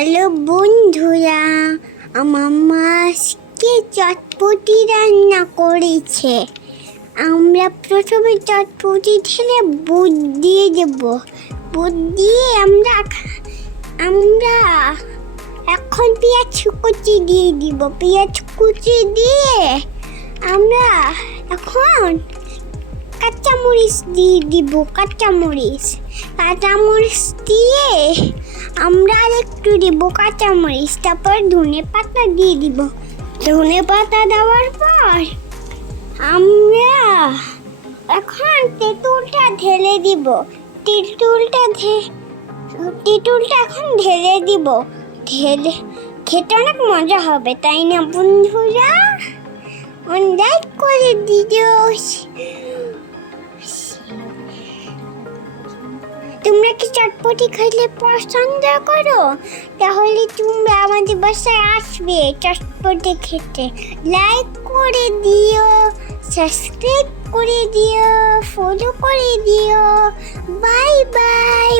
Hello বন্ধুরা, আমার মা আজকে চটপটি রান্না করেছে। আমরা প্রথমে চটপটি ঢেলে বুট দিয়ে দেব। বুট দিয়ে আমরা এখন পেঁয়াজ কুচি দিয়ে দিব। পেঁয়াজ কুচি দিয়ে আমরা এখন কাঁচামরিচ দিয়ে দিব। কাঁচামরিচ দিয়ে আমরা আরেকটু দিব কাঁচামরিচ। তারপর ধনে পাতা দিয়ে দিব। ধনে পাতা দেওয়ার পর আমরা এখন তেঁতুলটা ঢেলে দিব। তেঁতুলটা এখন ঢেলে দিব। ঢেলে খেতে অনেক মজা হবে, তাই না বন্ধুরা? লাইক করে দিও। তোমরা কি চটপটি খেলে পছন্দ করো? তাহলে তোমরা আমাদের বাসায় আসবে চটপটি খেতে। লাইক করে দিও, সাবস্ক্রাইব করে দিও, ফলো করে দিও। Bye bye.